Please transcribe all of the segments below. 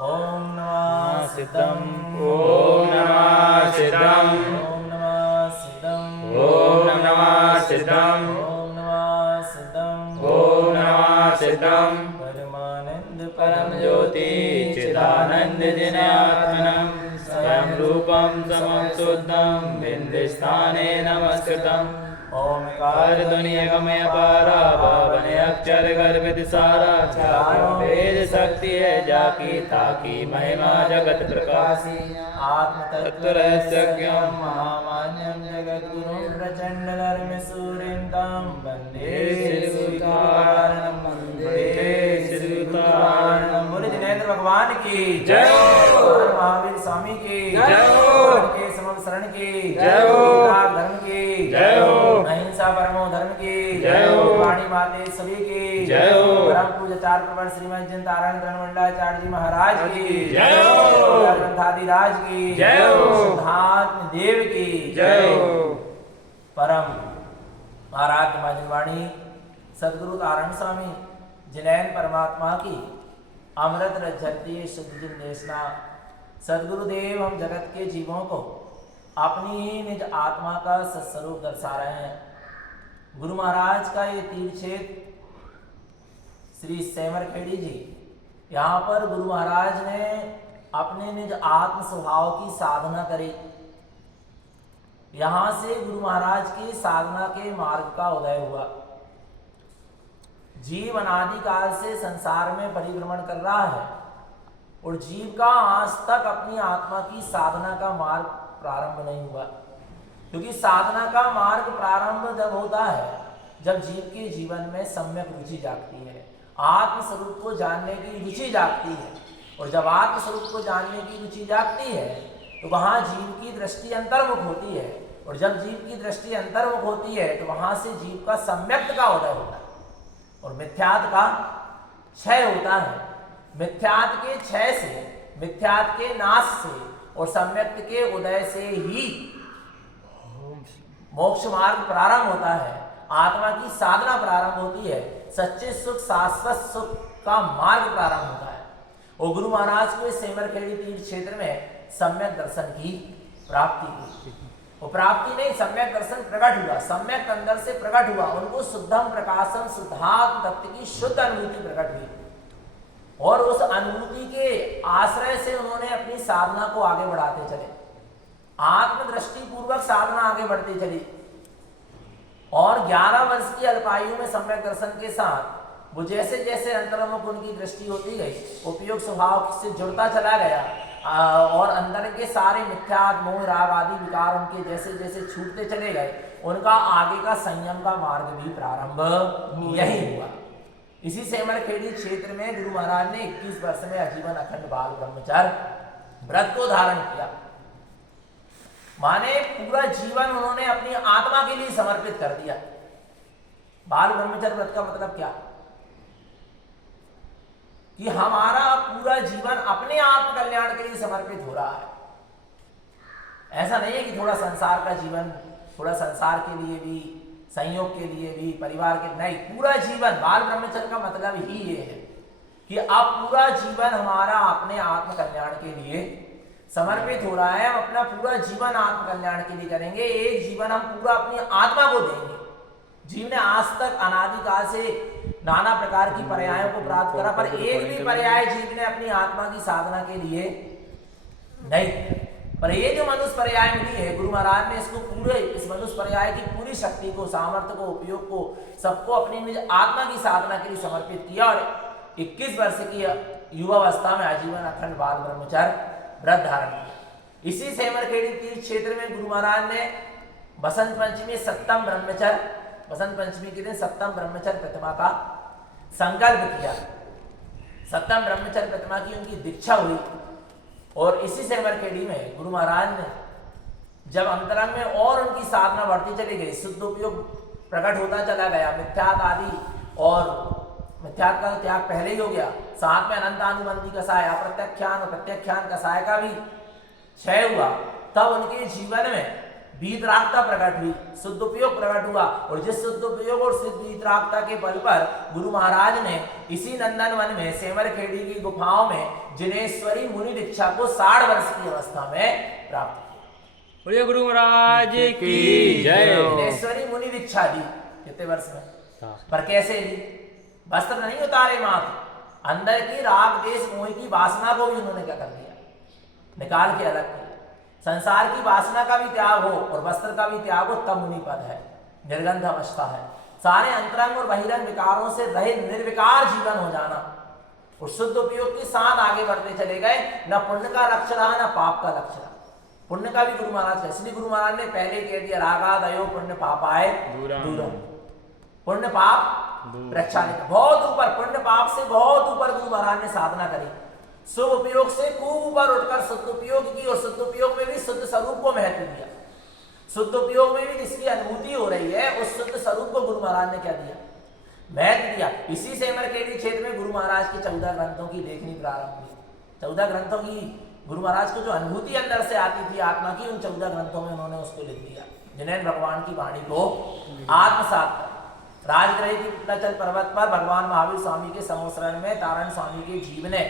ओम नमः सिद्धम। ओम नमः सिद्धम। ओम नमः सिद्धम। ओम नमः सिद्धम। ओम नमः सिद्धम। ओम नमः सिद्धम। परमानंद परम ज्योति चिदानंद जिनात्मनं स्वयं रूपं समं शुद्धं बिंदुस्थाने नमस्कृतम्। ओमकार दुनियागमय पारा पावन अक्षर गर्भित सारा जाको वेद शक्ति है जाकी ताकी महिमा जगत प्रकाशी आत्म तत्व रहस्य ज्ञान महामान्यम जगद्गुरु प्रचंड धर्म सूर्यंतम वंदे श्रीकारणम वंदे श्रीकारणम। बोले जिनेंद्र भगवान की जय हो। महावीर स्वामी की जय हो। के समम शरण की जय हो। धर्म की जय हो। अहिंसा परमो धर्म की जय हो। वाणी माते सभी की जय हो। परम पूज्य चार प्रवर श्रीमद जन तारण तरणमंडलाचार्य जी महाराज की जय हो। ग्रंथादिराज की जय हो। शुद्धात्म देव की जय हो। परम आराध्य माजनवाणी सदगुरु तारण स्वामी जिनैन परमात्मा की अमृत रज्जती शुद्ध जिन देशना। सदगुरुदेव हम जगत के जीवों को अपनी ही निज आत्मा का सत्स्वरूप दर्शा रहे हैं। गुरु महाराज का ये तीर्थ क्षेत्र श्री सेमरखेड़ी जी, यहाँ पर गुरु महाराज ने अपने निज आत्म स्वभाव की साधना करी। यहाँ से गुरु महाराज की साधना के मार्ग का उदय हुआ। जीव अनादिकाल से संसार में परिभ्रमण कर रहा है और जीव का आज तक अपनी आत्मा की साधना का मार्ग प्रारंभ नहीं हुआ, क्योंकि साधना का मार्ग प्रारंभ जब होता है जब जीव के जीवन में सम्यक रुचि जागती है, आत्म स्वरूप को जानने की रुचि जागती है। और जब आत्म स्वरूप को जानने की रुचि जागती है तो वहां जीव की दृष्टि अंतर्मुख होती है, और जब जीव की दृष्टि अंतर्मुख होती है तो वहां से जीव का सम्यक्त का उदय होता है और मिथ्यात का क्षय होता है। मिथ्यात के क्षय से, मिथ्यात के नाश से और सम्यक्त के उदय से ही मोक्ष मार्ग प्रारंभ होता है, आत्मा की साधना प्रारंभ होती है, सच्चे सुख शाश्वत सुख का मार्ग प्रारंभ होता है। और गुरु महाराज को सेमरखेड़ी तीर्थ क्षेत्र में सम्यक दर्शन की प्राप्ति की। वो प्राप्ति नहीं, सम्यक दर्शन प्रकट हुआ, सम्यक अंदर से प्रकट हुआ। उनको शुद्धम प्रकाशम शुद्धात्म तत्व की शुद्ध अनुभूति प्रकट हुई और उस अनुभूति के आश्रय से उन्होंने अपनी साधना को आगे बढ़ाते चले। आत्मदृष्टि पूर्वक साधना आगे बढ़ती चली और 11 वर्ष की अल्पायु में सम्यक दर्शन के साथ वो जैसे जैसे अंतर्मुख उनकी दृष्टि होती गई, उपयोग स्वभाव से जुड़ता चला गया और अंदर के सारे मिथ्या मोह राग आदि विकार उनके जैसे जैसे छूटते चले गए, उनका आगे का संयम का मार्ग भी प्रारंभ यही हुआ। इसी सेमरखेड़ी क्षेत्र में गुरु महाराज ने 21 वर्ष में आजीवन अखंड बाल ब्रह्मचर्य व्रत को धारण किया। माने पूरा जीवन उन्होंने अपनी आत्मा के लिए समर्पित कर दिया। बाल ब्रह्मचर्य व्रत का मतलब क्या? कि हमारा पूरा जीवन अपने आत्म कल्याण के लिए समर्पित हो रहा है। ऐसा नहीं है कि थोड़ा संसार का जीवन, थोड़ा संसार के लिए भी, संयोग के लिए भी, परिवार के नहीं, पूरा जीवन। बाल ब्रह्मचर्य का मतलब ही ये है कि अब पूरा जीवन हमारा अपने आत्म कल्याण के लिए समर्पित हो रहा है। हम अपना पूरा जीवन आत्म कल्याण के लिए करेंगे। एक जीवन हम पूरा अपनी आत्मा को देंगे। जीव ने आज तक अनादिकाल से नाना प्रकार की पर्यायों को प्राप्त करा, पर एक भी पर्याय जीव ने अपनी आत्मा की साधना के लिए नहीं। पर ये जो मनुष्य पर्याय मिली है, गुरु महाराज ने इसको पूरे, इस मनुष्य पर्याय की पूरी शक्ति को, सामर्थ्य को, उपयोग को, सबको अपनी निज आत्मा की साधना के लिए समर्पित किया और 21 वर्ष की युवावस्था में आजीवन अखंड बाल ब्रह्मचर्य व्रत धारण किया। इसी सेमरखेड़ी तीर्थ क्षेत्र में गुरु महाराज ने बसंत पंचमी सप्तम ब्रह्मचर्य, बसंत पंचमी के दिन सप्तम ब्रह्मचर्य प्रतिमा का संकल्प किया। सप्तम ब्रह्मचर्य प्रतिमा की उनकी दीक्षा हुई और इसी सेमरखेड़ी में गुरु महाराज ने जब अंतरंग में और उनकी साधना बढ़ती चली गई, शुद्ध उपयोग प्रकट होता चला गया, मिथ्यात आदि और मिथ्यात का त्याग पहले ही हो गया, साथ में अनंतानुबंधी कसाय, अप्रत्यक्षान और प्रत्यक्षान कसाय का भी क्षय हुआ। तब उनके जीवन में वीतरागता प्रकट हुई, शुद्ध उपयोग प्रकट हुआ। और जिस शुद्ध उपयोग और शुद्ध वीतरागता के बल पर गुरु महाराज ने इसी नंदन वन में सेमरखेड़ी की गुफाओं में जिनेश्वरी मुनि दीक्षा को 60 वर्ष की अवस्था में प्राप्त किया। बोलिए गुरु महाराज की जय। जिनेश्वरी मुनि दीक्षा दी कितने वर्ष में, पर कैसे ली? वस्त्र नहीं उतारे मात्र, अंदर की राग देश मोह की वासना को भी उन्होंने क्या कर दिया, निकाल के अलग किया। संसार की वासना का भी त्याग हो और वस्त्र का भी त्याग हो, तब मुनि पद है, निर्गंध अवस्था है। सारे अंतरंग और बहिरंग विकारों से रहित निर्विकार जीवन हो जाना और शुद्ध उपयोग के साथ आगे बढ़ते चले गए। न पुण्य का लक्ष्य रहा, न पाप का लक्ष्य रहा। पुण्य का भी गुरु महाराज, इसलिए गुरु महाराज ने पहले कह दिया, रागादयो पुण्य पापाय दूरम। पुण्य पाप प्रक्षालित, बहुत ऊपर, पुण्य पाप से बहुत ऊपर गुरु महाराज ने साधना करी। शुभ उपयोग से खूब ऊपर उठकर शुद्ध उपयोग की, और शुद्ध उपयोग में भी शुद्ध स्वरूप को महत्व दिया। शुद्ध उपयोग में भी जिसकी अनुभूति हो रही है, उस शुद्ध स्वरूप को गुरु महाराज ने क्या दिया, महत्व दिया। इसी सेमरखेड़ी क्षेत्र में गुरु महाराज के 14 ग्रंथों की लेखनी प्रारंभ हुई। 14 ग्रंथों की गुरु महाराज को जो अनुभूति अंदर से आती थी आत्मा की, उन 14 ग्रंथों में उन्होंने उसको लिख दिया, जिन्हें भगवान की वाणी को आत्मसात कर। राजगृह की विंध्याचल पर्वत पर भगवान महावीर स्वामी के संवत्सरण में तारण स्वामी के जीव ने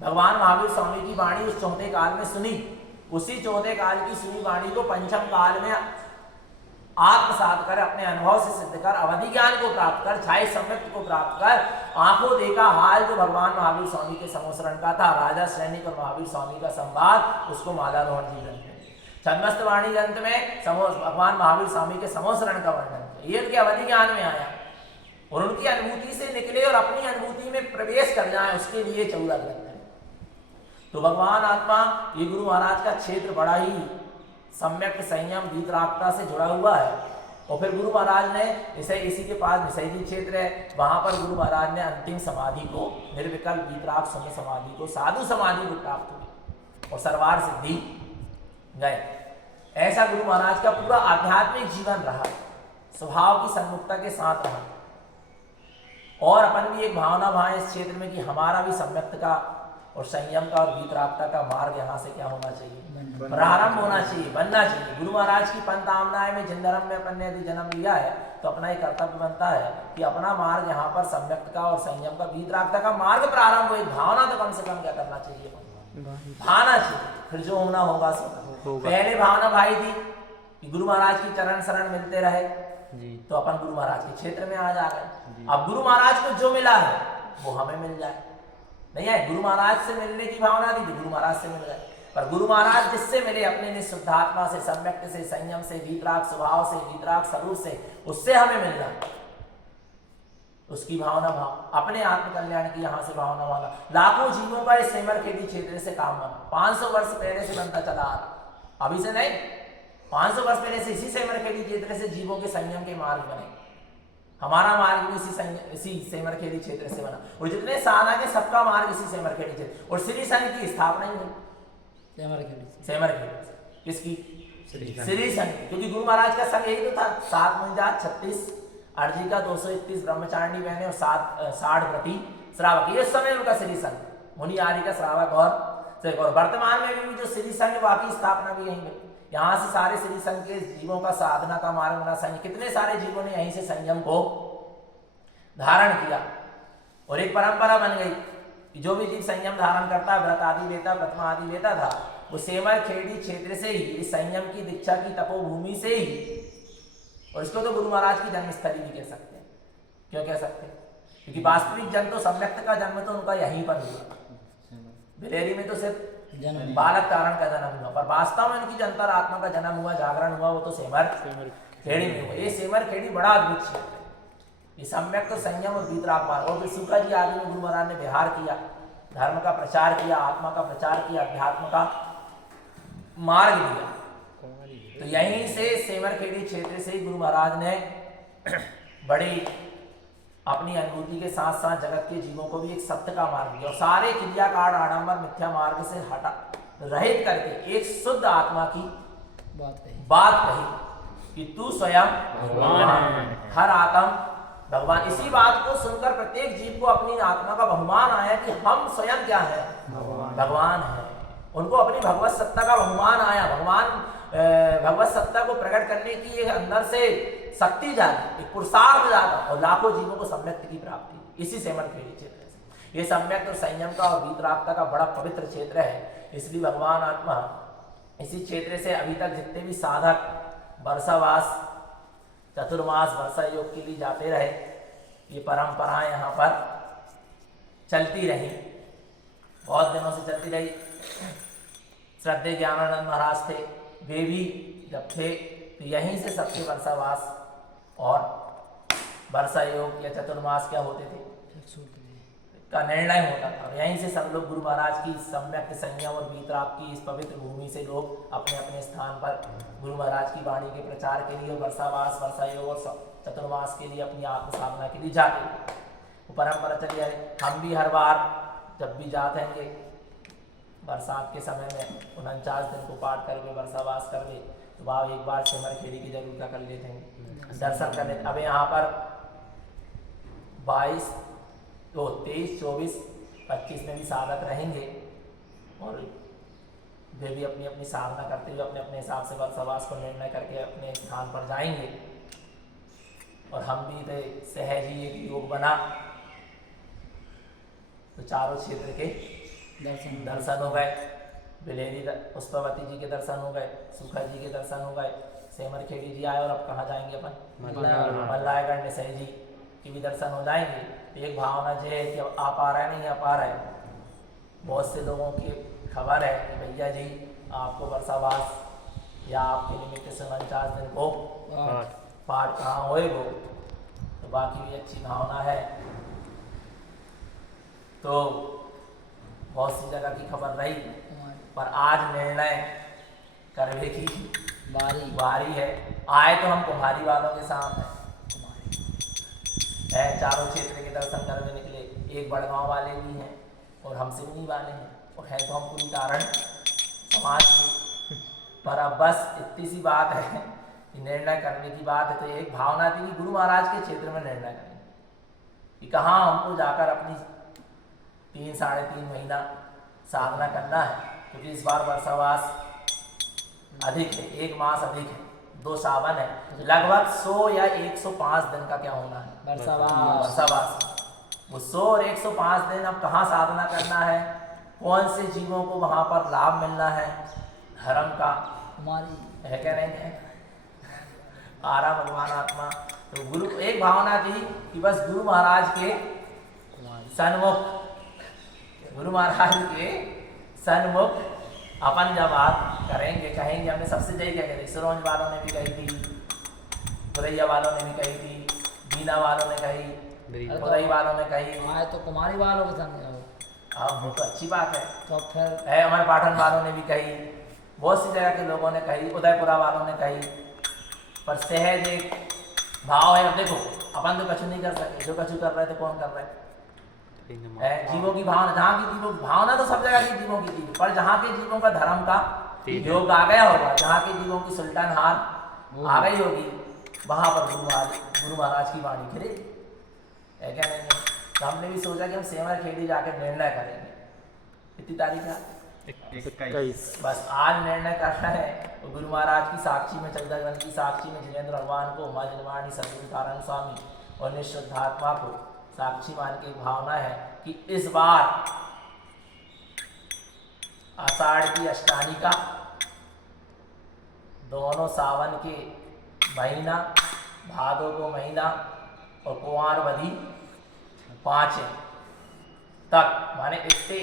भगवान महावीर स्वामी की वाणी उस चौथे काल में सुनी। उसी चौथे काल की सुनी वाणी को पंचम काल में आत्मसात कर, अपने अनुभव से सिद्ध कर, अवधि ज्ञान को प्राप्त कर, छाई सम्यक्त को प्राप्त कर, आंखों देखा हाल जो भगवान महावीर स्वामी के संवत्सरण का था, राजा सैनिक और महावीर स्वामी का संवाद, उसको मालाधोरण जी ग्रंथ में, छद्मस्त वाणी ग्रंथ में भगवान महावीर स्वामी के संवत्सरण का वर्णन किया। ये उनके अवधि ज्ञान में आया और उनकी अनुभूति से निकले और अपनी अनुभूति में प्रवेश कर जाए, उसके लिए 14 ग्रंथ है। तो भगवान आत्मा, ये गुरु महाराज का क्षेत्र बड़ा ही सम्यक संयम वीतरागता से जुड़ा हुआ है। और फिर गुरु महाराज ने इसी के पास निषेधी क्षेत्र है, वहां पर गुरु महाराज ने अंतिम समाधि को, निर्विकल्प वीतराग शून्य समाधि को, साधु समाधि को प्राप्त हुई और सर्वार सिद्धि गए। ऐसा गुरु महाराज का पूरा आध्यात्मिक जीवन रहा, स्वभाव की सन्मुखता के साथ रहा। और अपन भी एक भावना भाए इस क्षेत्र में कि हमारा भी सम्यक्त का और संयम का और वीतरागता का मार्ग यहाँ से क्या होना चाहिए, प्रारंभ होना चाहिए, बनना चाहिए। गुरु महाराज की पंथ आमनाएं में जिन धर्म में अपन ने यदि जन्म लिया है, तो अपना एक कर्तव्य बनता है कि अपना मार्ग यहाँ पर सम्यक्त का और संयम का, वीतरागता का मार्ग प्रारंभ हो। एक भावना तो कम से कम क्या करना चाहिए, भावना चाहिए, फिर जो होना होगा सब। पहले भावना भाई थी कि गुरु महाराज की चरण शरण मिलते रहे, तो अपन गुरु महाराज के क्षेत्र में आ जा गए। अब गुरु महाराज को जो मिला है वो हमें मिल जाए, नहीं है? गुरु महाराज से मिलने की भावना थी, गुरु महाराज से मिल गए। पर गुरु महाराज जिससे मिले, अपने निःशुद्धात्मा से, सम्यक्त से, संयम से, वीतराग स्वभाव से, वीतराग स्वरूप से, उससे हमें मिलना, उसकी भावना भाव, अपने आत्म कल्याण की यहाँ से भावना वाला। लाखों जीवों का इस सेमरखेड़ी क्षेत्र से काम बना, 500 वर्ष पहले से बनता चला आ रहा, अभी से नहीं, 500 वर्ष पहले से इसी सेमरखेड़ी क्षेत्र से जीवों के संयम के मार्ग बने। हमारा मार्ग भी इसी सेमरखेड़ी क्षेत्र से बना, और जितने साधक के सबका मार्ग इसी सेमरखेड़ी क्षेत्र। और श्री संघ की स्थापना ही सेमरखेड़ी, किसकी? श्री संघ, क्योंकि गुरु महाराज का संघ यही तो था, 7 मुंजात 36 अर्जी का 231 ब्रह्मचारिणी बहने और 60 व्रती श्रावक, ये उस समय उनका श्री संघ, मुनि आर्य का श्रावक। और वर्तमान में भी जो श्री संघ, बाकी स्थापना भी यहीं पे, यहाँ से सारे श्री संघ के जीवों का साधना का मार्ग बना। संघ, कितने सारे जीवों ने यहीं से संयम को धारण किया और एक परंपरा बन गई कि जो भी जीव संयम धारण करता, व्रत आदि लेता, व्रतमा आदि लेता था, वो सेमरखेड़ी क्षेत्र से ही, इस संयम की दीक्षा की तपोभूमि से ही, और इसको तो गुरु महाराज की जन्मस्थली भी कह सकते हैं। क्यों कह सकते हैं? क्योंकि वास्तविक जन्म तो सम्यक्त का जन्म तो उनका यहीं पर हुआ, बिलेरी में तो सिर्फ बालक कारण का जन्म हुआ, पर वास्तव में उनकी अंतर आत्मा का जन्म हुआ, जागरण हुआ, वो तो सेमरखेड़ी में हुआ। ये सेमरखेड़ी बड़ा अद्भुत क्षेत्र है, ये सम्यक तो संयम और वीतराग मार्ग। और फिर सूखा जी आदि में गुरु महाराज ने विहार किया, धर्म का प्रचार किया, आत्मा का प्रचार किया, अध्यात्म का मार्ग दिया। तो यहीं से सेमरखेड़ी क्षेत्र से गुरु महाराज ने बड़ी अपनी अनुभूति के साथ साथ जगत के जीवों को भी एक सत्य का मार्ग दिया, और सारे क्रिया कांड आडंबर मिथ्या मार्ग से हटा रहित करके एक शुद्ध आत्मा की बात कही कि तू स्वयं भगवान, हर आत्म भगवान। इसी बात को सुनकर प्रत्येक जीव को अपनी आत्मा का बहुमान आया कि हम स्वयं क्या है, भगवान है। उनको अपनी भगवत सत्ता का बहुमान आया, भगवत सत्ता को प्रकट करने की एक अंदर से शक्ति जागी, एक पुरुषार्थ जागा और लाखों जीवों को सम्यक्त की प्राप्ति इसी सेमरखेड़ी क्षेत्र से। ये सम्यक्त और संयम का और वीतरागता का बड़ा पवित्र क्षेत्र है। इसलिए भगवान आत्मा इसी क्षेत्र से अभी तक जितने भी साधक वर्षावास चतुर्मास वर्षा योग के लिए जाते रहे, ये परंपराएं यहाँ पर चलती रही, बहुत दिनों से चलती रही। श्रद्धेय ज्ञानानंद महाराज थे, वे भी जब थे तो यहीं से सबके वर्षावास और वर्षा योग या चतुर्मास क्या होते थे का निर्णय होता था, और यहीं से सब लोग गुरु महाराज की सम्यक संयम और वीतराग की इस पवित्र भूमि से लोग अपने अपने स्थान पर गुरु महाराज की वाणी के प्रचार के लिए वर्षावास वर्षा योग और चतुर्मास के लिए अपनी आत्म साधना के लिए जाते थे। वो परंपरा चली आई। हम भी हर बार जब भी जाते हैं बरसात के समय में 49 दिन को पाठ करके वर्षावास कर ले तो वह एक बार सेमरखेड़ी की जरूर क्या कर लेते हैं, दर्शन कर लेते। अब यहाँ पर 22 तो 23 24 25 में भी साधक रहेंगे और वे भी अपनी अपनी साधना करते हुए अपने अपने हिसाब से वर्षावास को निर्णय करके अपने स्थान पर जाएंगे। और हम भी थे सहज ही एक योग बना तो चारों क्षेत्र के दर्शन हो गए। बिलेरी पुष्पवती जी के दर्शन हो गए, सुखा जी के दर्शन हो गए, सेमरखेड़ी जी आए और अब कहाँ जाएंगे अपन मल्लायगढ़ निसई जी के भी दर्शन हो जाएंगे। एक भावना जो है कि अब आ पा रहा है नहीं आ पा रहा है, बहुत से लोगों की खबर है कि भैया जी आपको वर्षावास या आपके निमित्त से 49 दिन को पाठ कहाँ होएगो, तो बाकी भी अच्छी भावना है। तो बहुत सी जगह की खबर रही, पर आज निर्णय करने की बारी है। आए तो हम कुम्हारी वालों के सामने है, चारों क्षेत्र के दर्शन करने निकले। एक बड़गांव वाले भी हैं और हम सिवनी वाले हैं और है तो हम पूरी कारण समाज के। पर अब बस इतनी सी बात है कि निर्णय करने की बात है तो एक भावना थी कि गुरु महाराज के क्षेत्र में निर्णय करेंगे कि कहाँ हमको जाकर अपनी 3 साढ़े 3 महीना साधना करना है, क्योंकि इस बार वर्षावास अधिक है, 1 मास अधिक है, 2 सावन है, लगभग 100 या 105 दिन का क्या होना है वर्षावास। वो 100 और 105 दिन अब कहाँ साधना करना है, कौन से जीवों को वहाँ पर लाभ मिलना है धर्म का है क्या नहीं है, आ रहा भगवान आत्मा। तो गुरु एक भावना थी कि बस गुरु महाराज के सन्मुख, गुरु महाराज के सन्मुख अपन जब बात करेंगे कहेंगे। हमने सबसे जय क्या कही, सिरोंज वालों ने भी कही थी, पुरैया वालों ने भी कही थी, बीना वालों ने कही, पुरई वालों ने कही, तो कुमारी वालों के संग हाँ वो तो अच्छी बात है। तो फिर है हमारे पाठन वालों ने भी कही, बहुत सी जगह के लोगों ने कही, उदयपुरा वालों ने कही, पर सहज एक भाव है। अब देखो अपन तो कछु नहीं कर सकते, जो कछु कर रहे थे कौन कर रहे है, जीवों की भावना, जहाँ की जीवों की भावना तो सब जगह की जीवों की थी, पर जहाँ के जीवों का धर्म का योग आ गया होगा, जहाँ के जीवों की सुल्तान हार आ गई होगी, वहां पर गुरु महाराज की वाणी खिले है क्या नहीं है। तो हमने भी सोचा कि हम सेमरखेड़ी जाकर निर्णय करेंगे। कितनी तारीख है, बस आज निर्णय करना है। तो गुरु महाराज की साक्षी में, 14 ग्रंथ की साक्षी में जिनेंद्र भगवान को, माँ जनवाणी सदगुरु कारण स्वामी और निःशुद्धात्मा को साक्षी मान की भावना है कि इस बार आषाढ़ की अष्टमी का दोनों सावन के महीना, भादों को महीना और कुंवारवधी 5 तक, माने इतने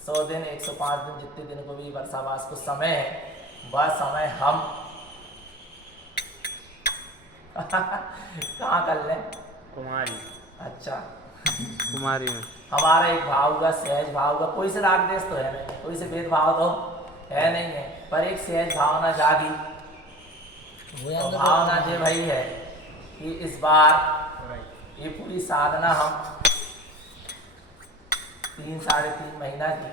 100 दिन 105 दिन जितने दिन को भी वर्षावास को समय है, वह समय हम कहाँ कर लें, कुमारी। अच्छा कुमारी में हमारा एक भाव का सहज भाव का, कोई से राग देश तो है नहीं, कोई से भेदभाव तो है नहीं है, पर एक सहज भावना जागी। तो भावना जो भाई है कि इस बार ये पूरी साधना हम 3 साढ़े 3 महीना की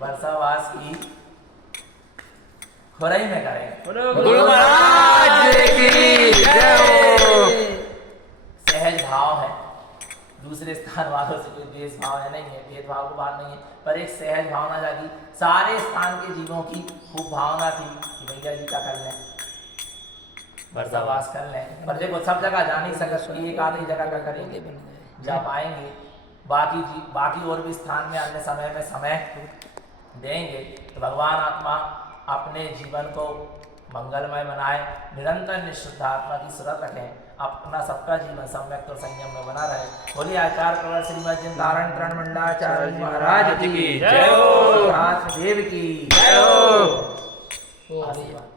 वर्षावास की खुराई में करेंगे। गुरु महाराज की जय हो। सहज भाव है, दूसरे स्थान वालों से कोई द्वेष भाव है नहीं है, भेदभाव की बात नहीं है, पर एक सहज भावना जागी। सारे स्थान के जीवों की खूब भावना थी कि भैया जी का कर लें, वर्षावास कर लें। पर देखो सब जगह जा नहीं सकते, एक आधी जगह का करेंगे, जा पाएंगे। बाकी और भी स्थान में अन्य समय में समय देंगे। तो भगवान आत्मा अपने जीवन को मंगलमय बनाए, निरंतर निश्चितात्मा की सूरत रखें, अपना सबका जीवन सम्यक और संयम में बना रहे। बोलिए आचार्य प्रवर श्रीमद जिंदारण तरण मंडाचार्य महाराज की जय हो। नाथ देव की ओ आशीर्वाद।